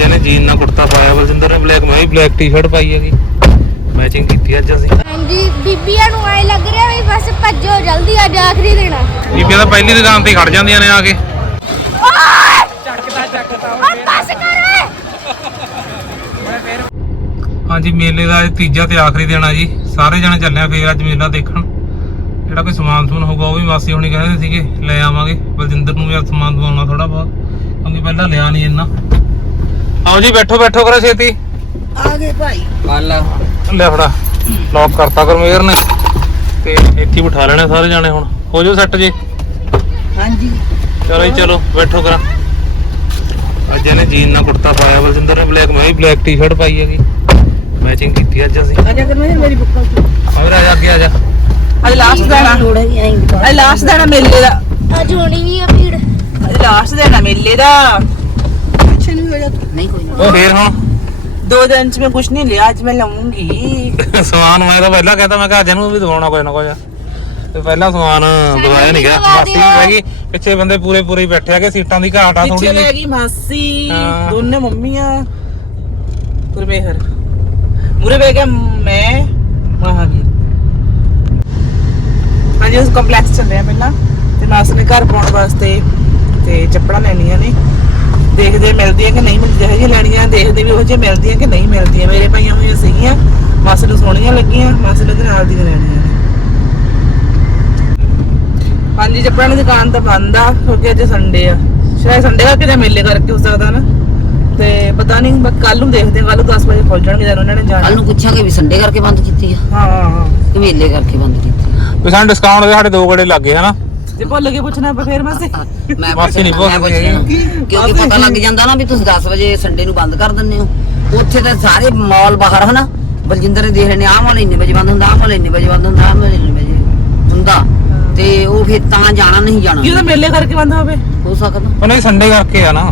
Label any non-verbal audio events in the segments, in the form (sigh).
ਅੱਜ ਇਹਨੇ ਜੀਨ ਨਾਲ ਕੁੜਤਾ ਪਾਇਆ ਬਲਜਿੰਦਰ ਨੇ ਬਲੈਕ ਮੈਂ ਵੀ ਬਲੈਕ ਟੀ-ਸ਼ਰਟ ਪਾਈ ਹੈਗੀ। ਮੈਚਿੰਗ ਕੀਤੀ ਅੱਜ ਅਸੀਂ। ਹਾਂਜੀ ਬੀਬੀਆਂ ਨੂੰ ਆਏ ਲੱਗ ਰਿਹਾ ਵੀ ਬਸ ਭੱਜੋ ਜਲਦੀ ਅੱਜ ਆਖਰੀ ਦੇਣਾ ਬੀਬੀਆਂ ਤਾਂ ਪਹਿਲੀ ਦੁਕਾਨ ਤੇ ਹੀ ਖੜ ਜਾਂਦੀਆਂ ਨੇ ਆ ਕੇ। ਚੱਕਦਾ ਚੱਕਦਾ ਬਸ ਕਰ ਹਾਂਜੀ ਮੇਲੇ ਦਾ ਤੀਜਾ ਤੇ ਆਖਰੀ ਦਿਨ ਆ ਜੀ। ਸਾਰੇ ਜਣੇ ਚੱਲੇ ਆ ਫੇਰ ਅੱਜ ਮੇਲਾ ਦੇਖਣ। ਜਿਹੜਾ ਕੋਈ ਸਮਾਨ ਸਮੂਨ ਹੋਊਗਾ ਉਹ ਵੀ ਮਾਸੀ ਹੋਣੀ ਕਹਿੰਦੇ ਸੀਗੇ ਲੈ ਆਵਾਂਗੇ। ਬਲਜਿੰਦਰ ਨੂੰ ਵੀ ਸਮਾਨ ਦਵਾਉਣਾ ਥੋੜਾ ਬਹੁਤ ਕਿਉਂਕਿ ਪਹਿਲਾਂ ਲਿਆ ਨਹੀਂ ਇੰਨਾ। ਆਓ ਜੀ ਬੈਠੋ ਬੈਠੋ ਕਰੋ ਛੇਤੀ। ਆ ਗਏ ਭਾਈ। ਲੈ। ਫੜਾ ਲੌਕ ਕਰਤਾ ਕਰਮੇਰ ਨੇ। ਤੇ ਇੱਥੇ ਬਿਠਾ ਲੈਣੇ ਸਾਰੇ ਜਾਣੇ ਹੁਣ। ਹੋ ਜਾਓ ਸੈੱਟ ਜੀ। ਹਾਂਜੀ। ਚਲੋ ਜੀ ਚਲੋ ਬੈਠੋ ਕਰਾਂ। ਅੱਜ ਇਹਨੇ ਜੀਨ ਨਾਲ ਕੁੜਤਾ ਪਾਇਆ ਬਲਜਿੰਦਰ ਨੇ ਬਲੈਕ ਮੈਂ ਵੀ ਬਲੈਕ ਟੀ-ਸ਼ਰਟ ਪਾਈ ਹੈਗੀ। ਮੈਚਿੰਗ ਕੀਤੀ ਅੱਜ ਅਸੀਂ। ਆ ਜਾ ਕਰ ਮੈਂ ਮੇਰੀ ਬੁੱਕਾਂ ਹੋਰ ਆ ਜਾ ਅੱਗੇ ਆ ਜਾ। ਅੱਜ ਲਾਸਟ ਦੇਣਾ ਲੋੜ ਹੈ ਐਂ ਦੁਕਾਨ ਅੱਜ ਲਾਸਟ ਦੇਣਾ ਮੇਲੇ ਦਾ। ਅੱਜ ਹੋਣੀ ਵੀ ਆ ਭੀੜ। ਅੱਜ ਲਾਸਟ ਦੇਣਾ ਮੇਲੇ ਦਾ। ਪਿੱਛੇ ਨੂੰ ਹੋ ਜਾ ਤੂੰ। ਨਹੀਂ ਕੋਈ ਨਾ। ਉਹ ਫੇਰ ਹੁਣ? ਦੋ ਦਿਨ ਚ ਮੈਂ ਕੁਝ ਨਹੀਂ ਲਿਆ ਅੱਜ ਮੈਂ ਲਵਾਂਗੀ। (laughs) ਸਮਾਨ ਮੈਂ ਤਾਂ ਪਹਿਲਾਂ ਕਹਿੰਦਾ ਮੈਂ ਕਿਹਾ ਅੱਜ ਇਹਨੂੰ ਵੀ ਦਵਾਉਣਾ ਕੋਈ ਨਾ ਕੁਝ ਤੇ ਪਹਿਲਾਂ ਸਮਾਨ ਦਵਾਇਆ ਨਹੀਂ ਗਿਆ। ਦਵਾ ਬਾਸੀ ਦਿਓ। ਰਹਿ ਗਈ। ਪਿੱਛੇ ਬੰਦੇ ਪੂਰੇ ਪੂਰੇ ਹੀ ਬੈਠੇ ਆਗੇ ਸੀਟਾਂ ਦੀ ਘਾਟ ਆ ਥੋੜੀ ਪਿੱਛੇ ਰਹਿ ਜਿਹੀ। ਗਈ ਮਾਸੀ ਹਾਂ। ਦੋਨੇ ਮੰਮੀਆਂ। ਗੁਰਮੇਹਰ। ਮੂਰੇ ਬਹਿ ਗਿਆ ਮੈਂ ਮਹਾਵੀਰ ਹਾਂਜੀ ਉਸ ਕੰਪਲੈਕਸ ਚੱਲੇ ਆ ਪਹਿਲਾਂ। ਤੇ ਮਾਸੀ ਨੇ ਘਰ ਪਾਉਣ ਵਾਸਤੇ ਤੇ ਚੱਪੜਾਂ ਲੈਣੀਆਂ ਨੇ। ਦੇਖਦੇ ਮਿਲਦੀਆਂ ਕਿ ਨਹੀਂ ਮਿਲਦੀਆਂ ਜਿਹੇ ਲੈਣੀਆਂ ਦੇਖਦੇ ਵੀ ਉਹ ਜੇ ਮਿਲਦੀਆਂ ਕਿ ਨਹੀਂ ਮਿਲਦੀਆਂ। ਮੇਰੇ ਪਾਈਆਂ ਹੋਈਆਂ ਸੀਗੀਆਂ ਮਾਸੀ ਨੂੰ ਸੋਹਣੀਆਂ ਲੱਗੀਆਂ ਮਾਸੀ ਨੇ ਨਾਲ ਦੀਆਂ ਲੈਣੀਆਂ ਹਾਂਜੀ ਚੱਪੜਾਂ ਦੀ ਦੁਕਾਨ ਤਾਂ ਬੰਦ ਆ ਕਿਉਂਕਿ ਅੱਜ ਸੰਡੇ ਆ। ਸ਼ਾਇਦ ਸੰਡੇ ਕਰਕੇ ਜਾਂ ਮੇਲੇ ਕਰਕੇ ਹੋ ਸਕਦਾ ਨਾ। ਤੇ ਪਤਾ ਨਹੀਂ ਬਸ ਕੱਲ ਨੂੰ ਦੇਖਦੇ ਕੱਲ ਨੂੰ 10 ਵਜੇ ਖੁੱਲ ਜਾਣਗੇ ਜਦੋਂ ਉਹਨਾਂ ਨੇ ਜਾਣਾ। ਕੱਲ ਨੂੰ ਪੁੱਛਾਂਗੇ ਵੀ ਸੰਡੇ ਕਰਕੇ ਬੰਦ ਕੀਤੀ ਆ ਹਾਂ। ਹਾਂ ਹਾਂ ਕਿ ਮੇਲੇ ਕਰਕੇ ਬੰਦ ਕੀਤੀ ਆ। ਵੀ ਸਾਨੂੰ ਡਿਸਕਾਊਂਟ ਦੇ ਸਾਡੇ ਦੋ ਗੜੇ ਲੱਗੇ ਹਨਾ? ਜੇ ਭੁੱਲ ਕੇ ਪੁੱਛਣਾ ਆਪਾਂ ਫੇਰ ਮਾਸੇ। ਮੈਂ ਮਾਸੀ ਨਹੀਂ ਪੁੱਛਣਾ, ਮੈਂ ਪੁੱਛਦੀ ਪੁੱਛਣਾ। ਕਿਉਂਕਿ ਪਤਾ ਲੱਗ ਜਾਂਦਾ ਨਾ ਵੀ ਤੁਸੀਂ 10 ਵਜੇ ਸੰਡੇ ਨੂੰ ਬੰਦ ਕਰ ਦਿੰਦੇ ਹੋ। ਉੱਥੇ ਤਾਂ ਸਾਰੇ ਮਾਲ ਬਾਹਰ ਹਨਾ। ਬਲਜਿੰਦਰ ਦੇ ਦੇਖ ਰਹੇ ਨੇ ਆਹ ਮਾਲ ਇੰਨੇ ਵਜੇ ਬੰਦ ਹੁੰਦਾ ਆਹ ਮਾਲ ਇੰਨੇ ਵਜੇ ਬੰਦ ਹੁੰਦਾ ਆਹ ਮਾਲ ਇੰਨੇ ਵਜੇ ਹੁੰਦਾ। ਤੇ ਉਹ ਫਿਰ ਤਾਂ ਜਾਣਾ ਨਹੀਂ ਜਾਣਾ। ਕੀ ਉਹਦਾ ਮੇਲੇ ਕਰਕੇ ਬੰਦ ਹੋਵੇ? ਹੋ ਸਕਦਾ। ਉਹ ਨਹੀਂ ਸੰਡੇ ਕਰਕੇ ਆ ਨਾ।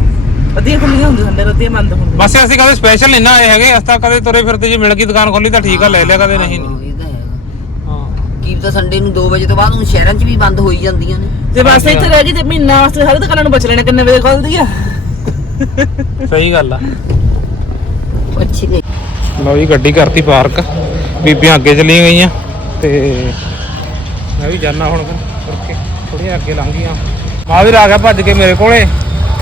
ਵਧੀਆ ਖੁੱਲੀਆਂ ਹੁੰਦੀਆਂ ਸੰਡੇ ਨੂੰ ਵਧੀਆ ਬੰਦ ਹੁੰਦੇ ਬਸ ਅਸੀਂ ਕਦੇ ਸਪੈਸ਼ਲ ਨਹੀਂ ਨਾ ਆਏ ਹੈਗੇ ਅਸੀਂ ਤਾਂ ਕਦੇ ਤੁਰੇ ਫਿਰਦੇ ਜੇ ਮਿਲ ਗਈ ਦੁਕਾਨ ਖੋਲੀ ਤਾਂ ਠੀਕ ਆ ਲੈ ਲਿਆ ਕਦੇ ਨਹੀਂ। ਕੀ ਤਾਂ ਸੰਡੇ ਨੂੰ 2 ਵਜੇ ਤੋਂ ਬਾਅਦ ਹੁਣ ਸ਼ਹਿਰਾਂ 'ਚ ਵੀ ਬੰਦ ਹੋਈ ਜਾਂਦੀਆਂ ਨੇ। ਜੇ ਬਸ ਇੱਥੇ ਰਹਿ ਗਈ ਤੇ ਮਹੀਨਾ ਵਾਸਤੇ ਹਰ ਦੁਕਾਨਾਂ ਨੂੰ ਬਚ ਲੈਣਾ ਕਿੰਨੇ ਵਜੇ ਖੁੱਲਦੀ ਆ। ਸਹੀ ਗੱਲ ਆ। ਅੱਛੀ ਨਹੀਂ ਲਓ ਜੀ ਗੱਡੀ ਕਰਤੀ ਪਾਰਕ। ਬੀਬੀਆਂ ਅੱਗੇ ਚਲੀਆਂ ਗਈਆਂ ਤੇ ਮੈਂ ਵੀ ਜਾਣਾ ਹੁਣ ਕਰਕੇ ਥੋੜੀਆਂ ਅੱਗੇ ਲੰਘ ਗਈਆਂ। ਮਹਾਵੀਰ ਆ ਗਿਆ ਭੱਜ ਕੇ ਮੇਰੇ ਕੋਲੇ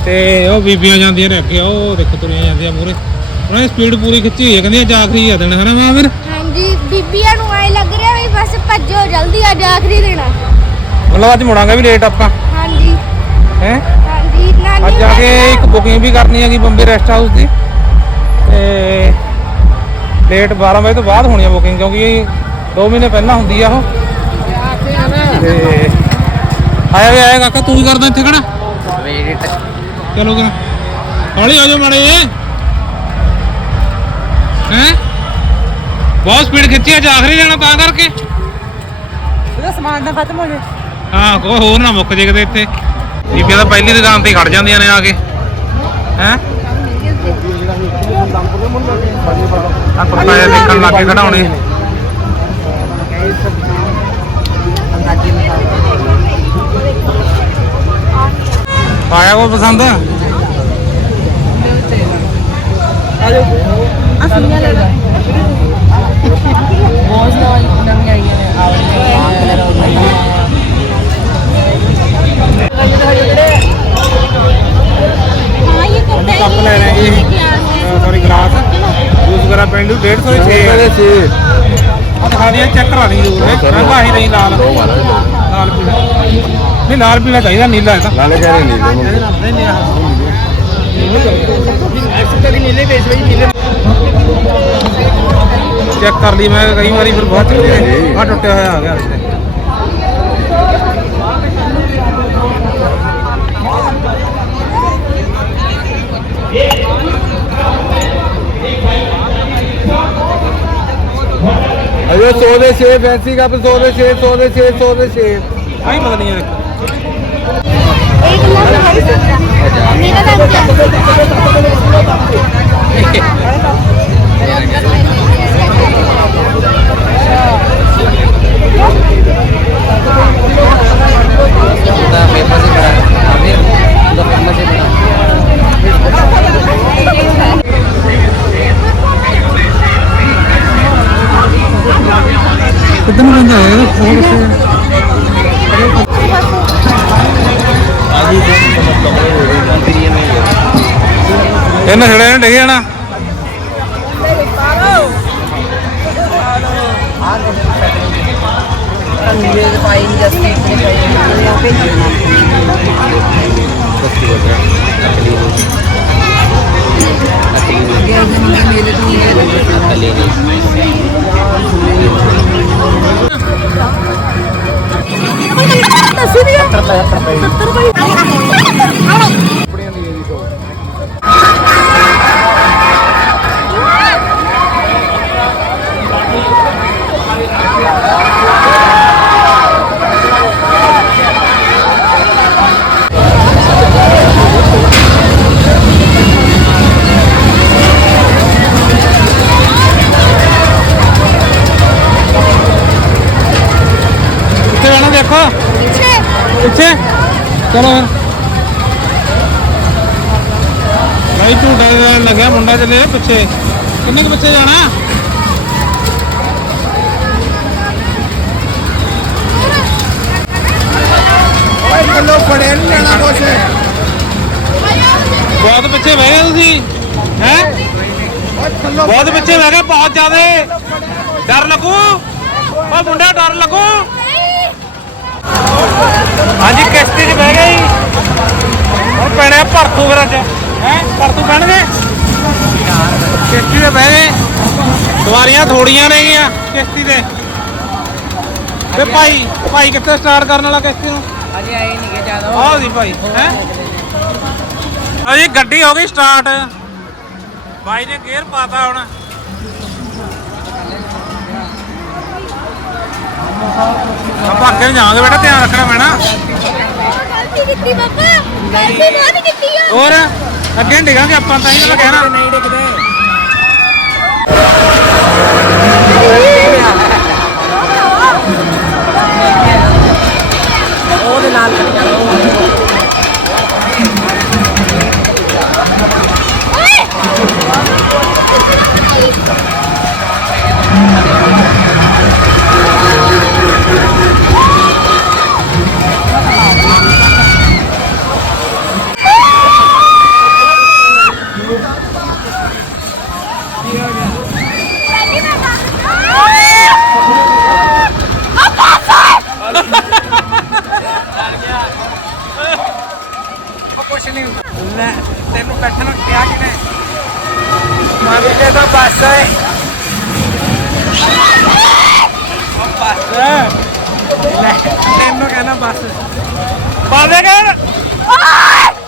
ਤੇ ਉਹ ਬੀਬੀਆਂ ਜਾਂਦੀਆਂ ਨੇ ਅੱਗੇ ਉਹ ਦੇਖੋ ਤੁਰੀਆਂ ਜਾਂਦੀਆਂ ਮੂਰੇ ਉਹਨਾਂ ਦੀ ਸਪੀਡ ਪੂਰੀ ਖਿੱਚੀ ਹੋਈ ਹੈ ਕਹਿੰਦੀਆਂ ਆਖਰੀ ਆ ਦਿਨ ਹਨਾ ਮਹਾਵੀਰ? ਬੀਬੀਆਂ ਨੂੰ ਆਏ ਲੱਗ ਰਿਹਾ ਵੀ ਬਸ ਭੱਜੋ ਜਲਦੀ ਅੱਜ ਆਖਰੀ ਦੇਣਾ ਮਤਲਬ ਅੱਜ ਮੁੜਾਂਗੇ ਵੀ ਲੇਟ ਆਪਾਂ। ਹਾਂਜੀ। ਹੈ? ਹਾਂਜੀ ਨਾਨੀ ਅੱਜ ਜਾ ਕੇ ਇੱਕ ਬੁਕਿੰਗ ਵੀ ਕਰਨੀ ਹੈਗੀ ਬੰਬੇ ਰੈਸਟ ਹਾਊਸ ਦੀ। ਤੇ ਲੇਟ 12 ਵਜੇ ਤੋਂ ਬਾਅਦ ਹੋਣੀ ਹੈ ਬੁਕਿੰਗ ਕਿਉਂਕਿ 2 ਮਹੀਨੇ ਪਹਿਲਾਂ ਹੁੰਦੀ ਆ ਉਹ। ਤੇ ਆਇਆ ਵੀ ਆਇਆ ਕਾਕਾ ਤੂੰ ਵੀ ਕਰਦਾ ਇੱਥੇ ਖੜਾ? ਚਲੋ ਕਰਾ ਹੌਲੀ ਹੋ ਜਾ ਮਾੜੇ ਹੈ? ਬਹੁਤ ਸਪੀਡ ਖਿੱਚੀ ਅੱਜ ਆਖਰੀ ਜਾਣਾ ਤਾਂ ਕਰਕੇ। ਉਹਦਾ ਸਮਾਨ ਤਾਂ ਖਤਮ ਹੋ ਜੇ ਹਾਂ ਕੋ ਹੋਰ ਨਾ ਮੁੱਕ ਜੇ ਕਿਤੇ ਇੱਥੇ। ਬੀਬੀਆਂ ਤਾਂ ਪਹਿਲੀ ਦੁਕਾਨ ਤੇ ਹੀ ਖੜ ਜਾਂਦੀਆਂ ਨੇ ਆ ਕੇ। ਹੈ? ਆ ਜਿਹਾ ਦੇਖਣ ਲੱਗ ਖੜਾਉਣੇ ਆਇਆ ਕੋ ਪਸੰਦ? ਆ ਜਾਓ ਆਈਆਂ ਨੇ ਇਹ ਕੱਪ ਲੈ ਰਹੇ ਜੀ ਸੌਰੀ ਗਲਾਸ ਜੂਸ ਵਗੈਰਾ ਪਿੰਡ ਨੂੰ 150 ਦੇ 6 ਆ ਦਿਖਾ ਦਿਆ ਚੈੱਕ ਕਰਾ ਜੂਰ ਰੰਗਾ ਨਹੀਂ ਲਾਲ ਲਾਲ ਪੀਲਾ ਨਹੀਂ ਲਾਲ ਪੀਲਾ ਚਾਹੀਦਾ ਨੀਲਾ ਹੈ ਤਾਂ ਨਾਲੇ ਕਹਿ ਰਹੇ ਨੀਲੇ ਨੂੰ ਨਹੀਂ ਨਹੀਂ ਚੈੱਕ ਕਰ ਲਈ ਮੈਂ ਕਈ ਵਾਰੀ ਫਿਰ ਬਾਅਦ ਚ ਆ ਟੁੱਟਿਆ ਹੋਇਆ ਆ ਗਿਆ ਇੱਥੇ ਅਜੇ 100 ਦੇ 6 ਫੈਂਸੀ ਕੱਪ 100 ਦੇ 6 100 ਦੇ 6 100 ਦੇ 6 ਆਈ ਪਤਾ ਨਹੀਂ ਯਾਰ 1 ਲੱਖ ਮੇਰਾ ਨਾਮ ਇੱਧਰ ਨੂੰ ਬੰਦਾ ਹੈ ਇਹਨਾਂ ਛੜਿਆ ਨੇ ਡਿੱਗ ਜਾਣਾ ਮੇਰੇ ਦੇਖੋ। ਪਿੱਛੇ। ਪਿੱਛੇ। ਚਲੋ ਫਿਰ। ਭਾਈ ਝੂਟਾ ਲੈਣ ਲੱਗਿਆ ਮੁੰਡਾ ਚੱਲੇ ਪਿੱਛੇ। ਕਿੰਨੇ ਕੁ ਪਿੱਛੇ ਜਾਣਾ? ਚਲੋ ਫੜਿਆ ਨਹੀਂ ਜਾਣਾ ਕੁਛ। ਬਹੁਤ ਪਿੱਛੇ ਬਹਿ ਗਏ ਤੁਸੀਂ ਹੈ? ਬਹੁਤ ਪਿੱਛੇ ਬਹਿ ਗਏ ਬਹੁਤ ਜ਼ਿਆਦੇ। ਡਰ ਲੱਗੂ? ਓ ਮੁੰਡਾ ਡਰ ਲੱਗੂ? ਹਾਂਜੀ ਕਿਸ਼ਤੀ 'ਚ ਬਹਿ ਗਏ ਜੀ। ਹੁਣ ਪੈਣੇ ਭਰਤੂ ਫਿਰ ਅੱਜ। ਹੈ ਭਰਤੂ ਪੈਣਗੇ ਕਿਸ਼ਤੀ 'ਤੇ ਬਹਿ ਗਏ। ਸਵਾਰੀਆਂ ਥੋੜੀਆਂ ਨੇਗੀਆਂ ਕਿਸ਼ਤੀ ਤੇ। ਤੇ ਭਾਈ ਭਾਈ ਕਿੱਥੇ ਸਟਾਰਟ ਕਰਨ ਵਾਲਾ ਕਿਸ਼ਤੀ ਨੂੰ? ਅਜੇ ਆਏ ਨਹੀਂ ਕਿ ਜ਼ਿਆਦਾ। ਆਹ ਜੀ ਭਾਈ ਹੈ? ਅਜੀ ਗੱਡੀ ਹੋ ਗਈ ਸਟਾਰਟ ਬਾਈ ਨੇ ਗੇਅਰ ਪਾਤਾ ਹੁਣ। ਆਪਾਂ ਅੱਗੇ ਨੂੰ ਜਾਵਾਂਗੇ ਬੇਟਾ, ਧਿਆਨ ਰੱਖਣਾ ਪੈਣਾ। ਗਲਤੀ ਕੀਤੀ ਬਾਬਾ ਗਲਤੀ ਬਹੁਤ ਕੀਤੀ ਆ ਹੋਰ, ਅੱਗੇ ਡਿੱਗਾਂਗੇ ਆਪਾਂ, ਤਾਂ ਹੀ ਤਾਂ ਕਹਿਣਾ। ਨਹੀਂ ਡਿੱਗਦੇ। ਕੁਛ ਨਹੀਂ ਲੈ ਤੈਨੂੰ ਬੈਠਣ ਨੂੰ ਕਿਹਾ ਕਿਨੇ ਮਾਰੀ ਜੇ ਤਾਂ ਬੱਸ ਹੈ ਬਸ। ਲੈ ਤੈਨੂੰ ਕਹਿਣਾ ਬਸ। ਪਾਦੇ ਕਰ।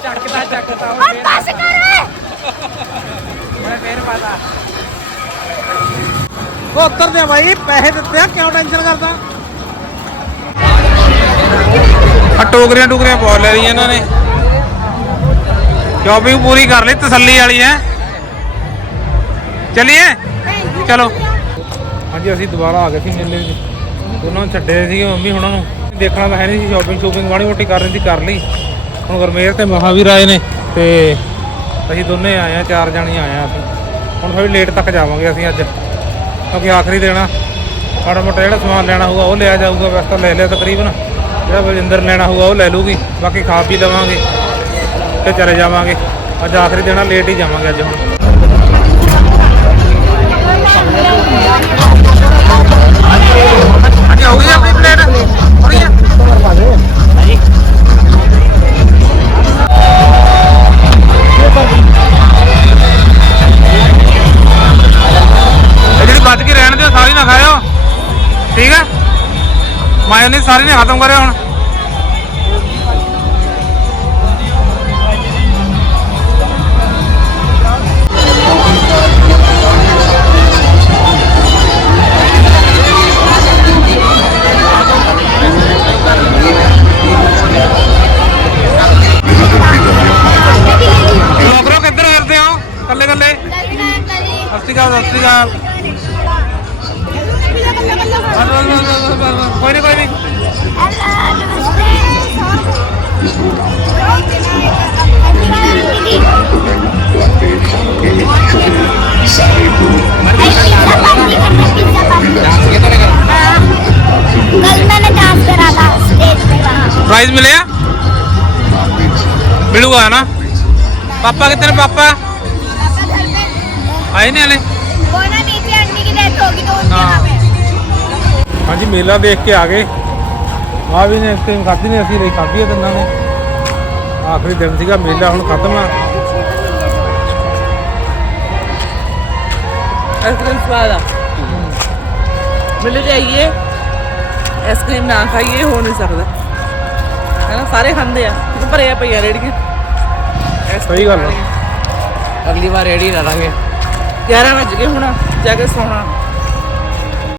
ਚੱਕਦਾ ਚੱਕਦਾ। ਉਹ ਫੇਰ ਬਸ ਕਰ ਮੈਂ ਫੇਰ ਪਾਦਾ ਉਹ ਉੱਤਰ ਦੇ ਭਾਈ ਪੈਸੇ ਦਿੱਤੇ ਆ ਕਿਉਂ ਟੈਨਸ਼ਨ ਕਰਦਾ? ਆ ਟੋਕਰੀਆਂ ਟੋਕਰੀਆਂ ਬਹੁਤ ਲੈ ਰਹੀਆਂ ਇਹਨਾਂ ਨੇ। ਸ਼ਾਪਿੰਗ ਪੂਰੀ ਕਰ ਲਈ, ਤਸੱਲੀ ਵਾਲੀ ਹੈ। ਚਲਿਏ? ਚਲੋ। ਹਾਂਜੀ, ਅਸੀਂ ਦੁਬਾਰਾ ਆ ਗਏ ਸੀ ਮੇਲੇ ਵਿੱਚ। ਉਹਨਾਂ ਨੂੰ ਛੱਡੇ ਸੀ ਮੰਮੀ ਹੁਣਾਂ ਨੂੰ। ਦੇਖਣਾ ਤਾਂ ਹੈ ਨਹੀਂ ਸੀ ਸ਼ਾਪਿੰਗ ਸ਼ੂਪਿੰਗ ਮਾੜੀ ਮੋਟੀ ਕਰ ਰਹੀ ਸੀ, ਕਰ ਲਈ। ਹੁਣ ਗਰਮੇਰ ਤੇ ਮਹਾਵੀਰ ਆਏ ਨੇ ਤੇ ਅਸੀਂ ਦੋਨੇ ਆਏ ਆ ਚਾਰ ਜਣੇ ਆਏ ਆ ਅਸੀਂ। ਹੁਣ ਥੋੜੀ ਲੇਟ ਤੱਕ ਜਾਵਾਂਗੇ ਅਸੀਂ ਅੱਜ। ਕਿਉਂਕਿ ਆਖਰੀ ਦੇਣਾ ਮਾੜਾ ਮੋਟਾ ਜਿਹੜਾ ਸਮਾਨ ਲੈਣਾ ਹੋਊਗਾ, ਉਹ ਲਿਆ ਜਾਊਗਾ, ਵੈਸੇ ਤਾਂ ਲੈ ਲਿਆ ਤਕਰੀਬਨ। ਜਿਹੜਾ ਬਲਜਿੰਦਰ ਲੈਣਾ ਹੋਊਗਾ ਉਹ ਲੈ ਲੂਗੀ ਬਾਕੀ ਖਾ ਪੀ ਲਵਾਂਗੇ ਤੇ ਚਲੇ ਜਾਵਾਂਗੇ। ਅੱਜ ਆਖਰੀ ਦਿਨ ਆ ਲੇਟ ਹੀ ਜਾਵਾਂਗੇ ਅੱਜ ਹੁਣ। ਹਾਂਜੀ। ਹੋ ਗਈ ਆਪਣੀ ਪਲੇਟ ਸਾਰੀ ਨੇ ਖਤਮ ਕਰਿਆ ਹੁਣ। ਲੋਕਰੋ ਕਿੱਧਰ ਫਿਰਦੇ ਹੋ? ਕੱਲੇ ਕੱਲੇ ਸਤਿ ਸ਼੍ਰੀ ਅਕਾਲ, ਸਤਿ ਸ਼੍ਰੀ ਅਕਾਲ। ਕੋਈ ਨਹੀਂ ਕੋਈ ਨਹੀਂ। प्राइज मिलेगा मिलूगा है ना पापा कितने पापा ਆਏ ਨੇ ਹਲੇ ਹਾਂਜੀ ਮੇਲਾ ਦੇਖ ਕੇ ਆ ਗਏ ਆ ਵੀ ਨੇ ਆਈਸਕ੍ਰੀਮ ਖਾਧੀ ਨੇ ਅਸੀਂ ਲਈ ਖਾਧੀ ਆ ਤਿੰਨਾਂ ਨੇ। ਆਖਰੀ ਦਿਨ ਸੀਗਾ ਮੇਲਾ ਹੁਣ ਖਤਮ ਆ। ਆਈਸਕ੍ਰੀਮ ਸਵਾਦ ਆ। ਮਿਲ ਜਾਈਏ। ਆਈਸਕ੍ਰੀਮ ਨਾ ਖਾਈਏ ਹੋ ਨਹੀਂ ਸਕਦਾ। ਹੈਨਾ ਸਾਰੇ ਖਾਂਦੇ ਆ। ਭਰੇ ਆ ਪਈਆਂ ਰੇੜੀਆਂ। ਸਹੀ ਗੱਲ ਆ। ਅਗਲੀ ਵਾਰ ਰੈਡੀ ਲਾ ਲਾਂਗੇ 11 ਵਜ ਹੁਣ ਜਾ ਕੇ ਸੌਣਾ।